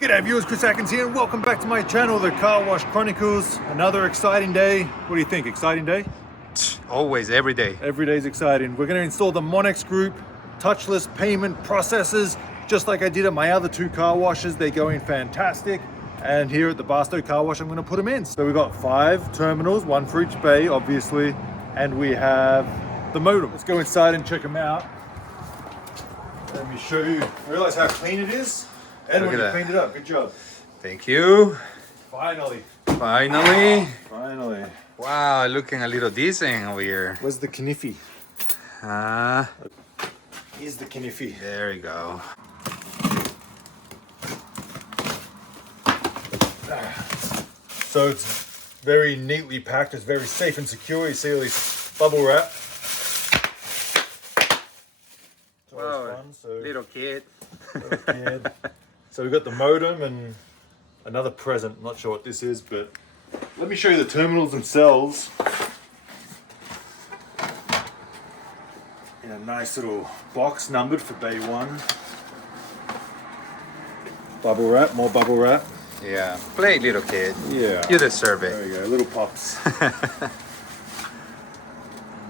G'day viewers, Chris Atkins here and welcome back to my channel, The Car Wash Chronicles. Another exciting day. What do you think? Exciting day? Always, every day. Every day is exciting. We're going to install the Monex Group touchless payment processors, just like I did at my other two car washes. They're going fantastic. And here at the Barstow Car Wash, I'm going to put them in. So we've got 5 terminals, 1 for each bay, obviously. And we have the modem. Let's go inside and check them out. Let me show you. Realize how clean it is? And when you cleaned it up, good job. Thank you. Finally. Finally. Wow, looking a little decent over here. Where's the kniffy? Here's the kniffy. There you go. So it's very neatly packed. It's very safe and secure. You see all this bubble wrap. It's always fun. So little kid. So we've got the modem and another present. I'm not sure what this is, but let me show you the terminals themselves. In a nice little box numbered for bay 1. Bubble wrap, more bubble wrap. Yeah, play little kid. Yeah. You deserve it. There you go, little pops. And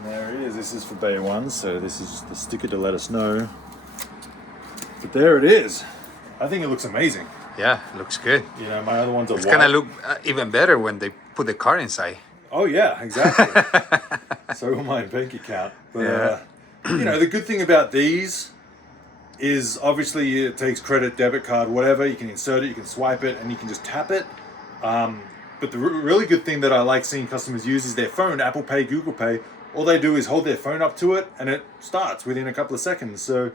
there it is. This is for bay 1, so this is the sticker to let us know. But there it is. I think it looks amazing. Yeah, looks good. You know, my other ones are It's white. gonna look even better when they put the card inside. Oh yeah, exactly. So will my bank account. But Yeah. you know, the good thing about these is obviously it takes credit, debit card, whatever. You can insert it, you can swipe it, and you can just tap it. But the really good thing that I like seeing customers use is their phone, Apple Pay, Google Pay. All they do is hold their phone up to it, and it starts within a couple of seconds. So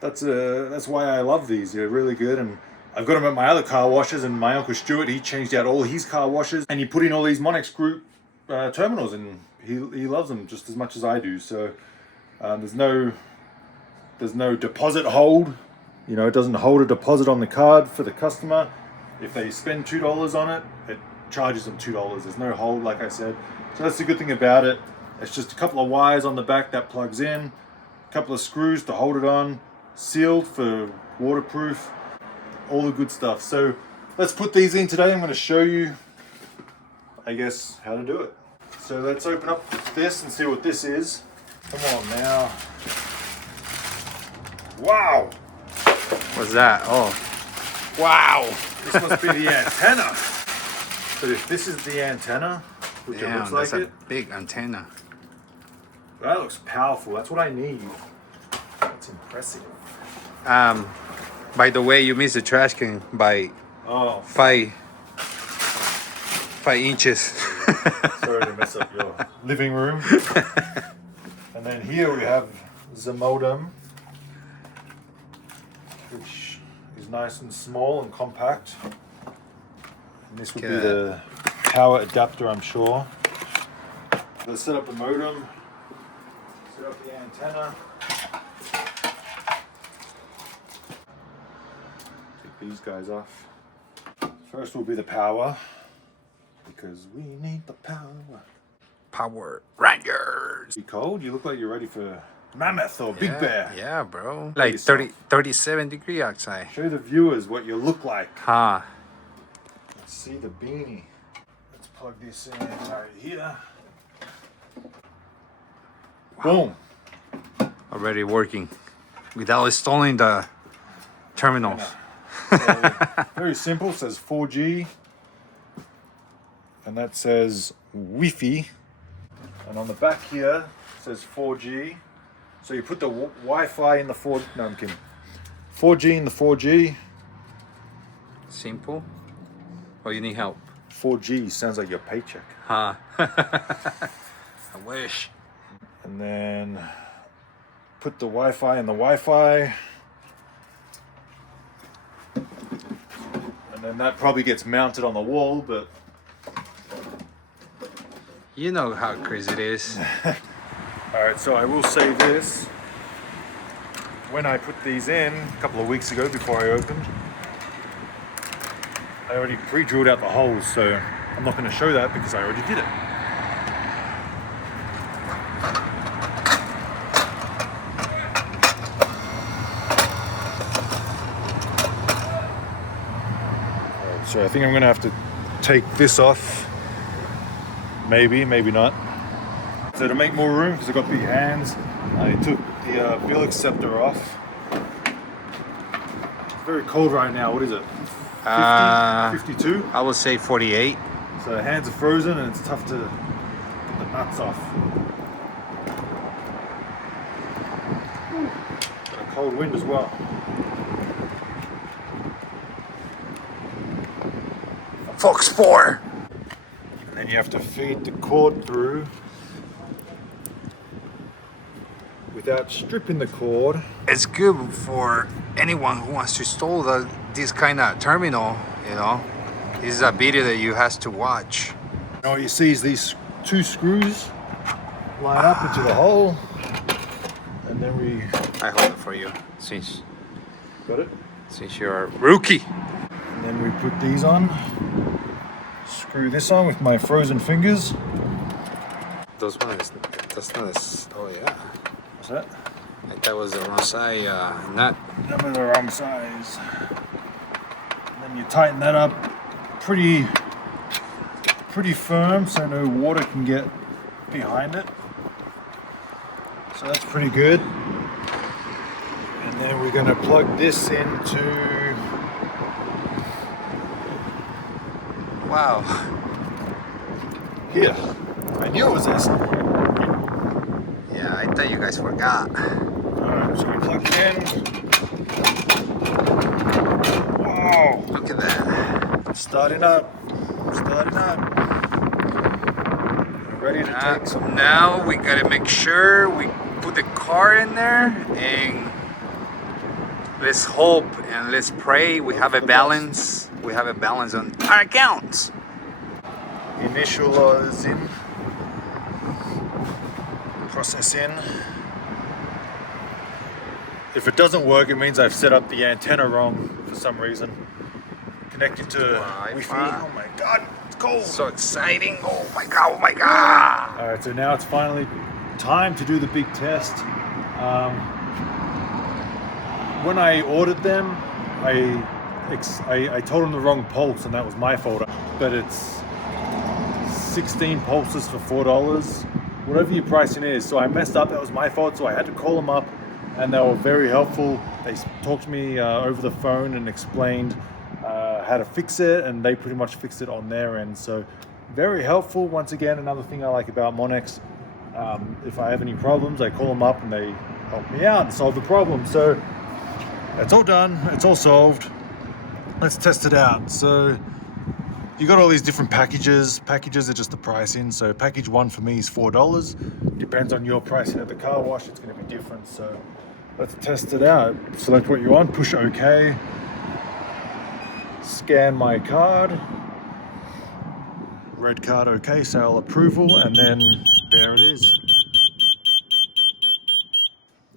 that's why I love these. They're really good, and I've got them at my other car washes. And my uncle Stuart, he changed out all his car washes, and he put in all these Monex Group terminals, and he loves them just as much as I do. So there's no deposit hold. You know, it doesn't hold a deposit on the card for the customer. If they spend $2 on it, it charges them $2. There's no hold, like I said. So that's the good thing about it. It's just a couple of wires on the back that plugs in, a couple of screws to hold it on, sealed for waterproof, all the good stuff. So let's put these in today. I'm going to show you, I guess, how to do it. So let's open up this and see what this is. Come on now. Wow. What's that? Oh, wow. This must be the antenna. So if this is the antenna, which it Damn, looks like that's it, a big antenna. that looks powerful. That's what I need. That's impressive. By the way, you missed the trash can by Oh, 5 inches. sorry to mess up your living room. And then here we have the modem, which is nice and small and compact. And this would be the power adapter, I'm sure. Let's set up the modem, set up the antenna. Take these guys off. First will be the power, because we need the power. Power Rangers. You cold? You look like you're ready for mammoth or big bear. Yeah, bro. Like 37 degree outside. Show the viewers what you look like. Huh. Let's see the beanie. Let's plug this in right here. Boom. Already working without installing the terminals. So, very simple. It says 4G. And that says Wi-Fi. And on the back here it says 4G. So you put the Wi-Fi in the 4G. No, I'm kidding. 4G in the 4G. Simple. Oh, you need help? 4G sounds like your paycheck. Huh. I wish. And then put the Wi-Fi in the Wi-Fi. And then that probably gets mounted on the wall, but You know how crazy it is. alright, so I will say this. When I put these in a couple of weeks ago before I opened, I already pre-drilled out the holes, so I'm not going to show that because I already did it. So I think I'm gonna have to take this off. Maybe, maybe not. So to make more room, because I've got big hands, I took the bill acceptor off. It's very cold right now. What is it? 50, 52? I would say 48. So hands are frozen and it's tough to get the nuts off. Got a cold wind as well. Fox 4. And then you have to feed the cord through without stripping the cord. It's good for anyone who wants to install this kind of terminal, you know. This is a video that you have to watch. Now what you see is these two screws line up into the hole, and then we I hold it for you since got it. Since you're a rookie. And then we put these on. Screw this on with my frozen fingers. That's not oh yeah. What's that? Like that was the wrong size nut. Them are the wrong size. And then you tighten that up pretty firm so no water can get behind it. So that's pretty good. And then we're going to plug this into... Wow. Here. I knew it was there somewhere. Yeah, I thought you guys forgot. Alright, so we plug it in. Wow. Look at that. It's starting up. Starting up. Ready to take some. Now we gotta make sure we put the car in there and let's hope and let's pray we have a balance. We have a balance on our accounts. Initialize in. Process in. If it doesn't work, it means I've set up the antenna wrong for some reason. Connected to Wi-Fi. Oh my god, it's cold. So exciting. Oh my god, oh my god. Alright, so now it's finally time to do the big test. When I ordered them, I told them the wrong pulse and that was my fault. But it's 16 pulses for $4, whatever your pricing is. So I messed up, that was my fault, so I had to call them up and they were very helpful. They talked to me over the phone and explained how to fix it, and they pretty much fixed it on their end. So very helpful. Once again, another thing I like about Monex, if I have any problems, I call them up and they help me out and solve the problem. So that's all done, it's all solved. Let's test it out. So you got all these different packages. Packages are just the pricing. So package one for me is $4. Depends on your pricing at the car wash, it's going to be different. So let's test it out. Select what you want, push OK. Scan my card. Red card OK, sale approval, and then there it is.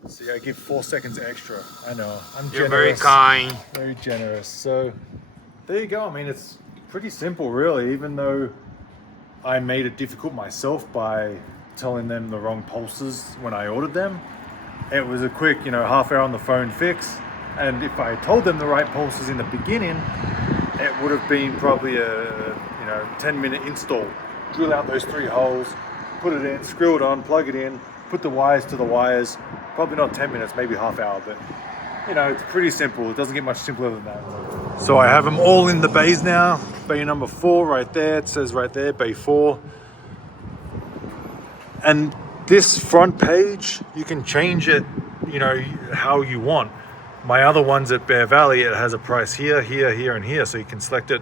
See, I give 4 seconds extra. I know, I'm generous. You're very kind. Very generous. So there you go. I mean, it's pretty simple really, even though I made it difficult myself by telling them the wrong pulses when I ordered them. It was a quick, half hour on the phone fix. And if I told them the right pulses in the beginning, it would have been probably a 10-minute install. Drill out those 3 holes, put it in, screw it on, plug it in, put the wires to the wires. Probably not 10 minutes, maybe half hour, but it's pretty simple. It doesn't get much simpler than that. So I have them all in the bays now. Bay number 4 right there. It says right there, bay 4. And this front page, you can change it, how you want. My other ones at Bear Valley, it has a price here, here, here, and here. So you can select it.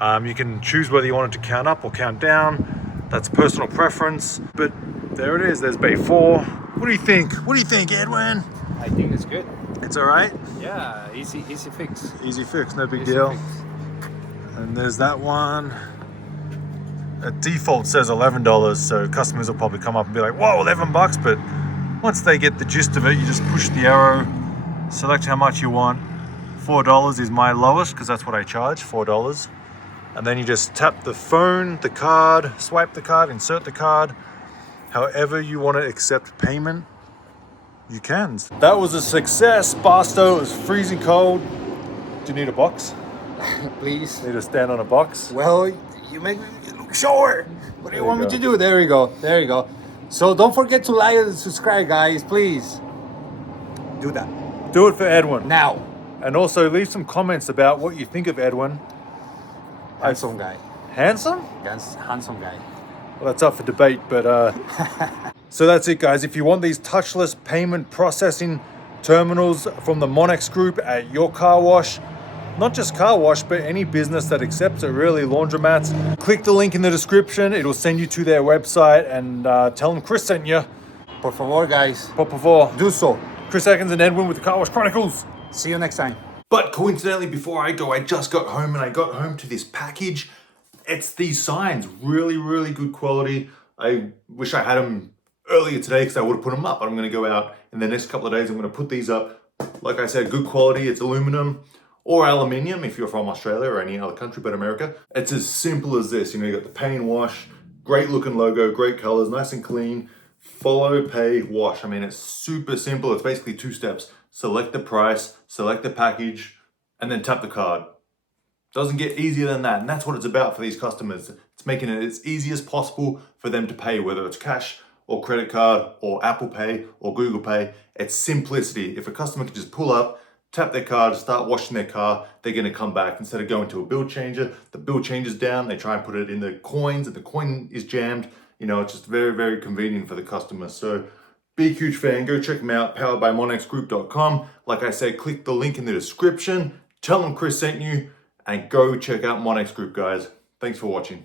You can choose whether you want it to count up or count down. That's personal preference. But there it is. There's bay 4. What do you think? What do you think, Edwin? I think it's good. It's all right? Yeah, easy fix. Easy fix, no big deal. Fix. And there's that one. At default says $11, so customers will probably come up and be like, whoa, $11, but once they get the gist of it, you just push the arrow, select how much you want. $4 is my lowest, because that's what I charge, $4. And then you just tap the phone, the card, swipe the card, insert the card. However you want to accept payment, you can. That was a success, Barstow. It was freezing cold. Do you need a box? Please. Need to stand on a box. Well, you make me look short. What do you want me go. to do? There you go. There you go. So don't forget to like and subscribe, guys. Please do that Do it for Edwin. now. And also leave some comments about what you think of Edwin. Handsome guy. Handsome? Yes, handsome guy. Well, that's up for debate, but so that's it, guys. If you want these touchless payment processing terminals from the Monex Group at your car wash, not just car wash, but any business that accepts it, really, laundromats, click the link in the description. It'll send you to their website, and tell them Chris sent you. Por favor, guys, Por favor. do so. Chris Atkins and Edwin with the Car Wash Chronicles. See you next time. But coincidentally, before I go, I just got home, and I got home to this package. It's these signs, really, really good quality. I wish I had them earlier today because I would have put them up. But I'm going to go out in the next couple of days. I'm going to put these up. Like I said, good quality. It's aluminum or aluminium if you're from Australia or any other country but America. It's as simple as this. You know, you got the pay and wash, great looking logo, great colors, nice and clean. Follow, pay, wash. I mean, it's super simple. It's basically 2 steps. Select the price, select the package, and then tap the card. Doesn't get easier than that. And that's what it's about for these customers. It's making it as easy as possible for them to pay, whether it's cash or credit card or Apple Pay or Google Pay. It's simplicity. If a customer can just pull up, tap their card, start washing their car, they're going to come back. Instead of going to a bill changer, the bill changer's down, they try and put it in the coins and the coin is jammed. You know, it's just very, very convenient for the customer. So big, huge fan. Go check them out, powered by MONEXgroup.com. Like I said, click the link in the description. Tell them Chris sent you, and go check out Monex Group, guys. Thanks for watching.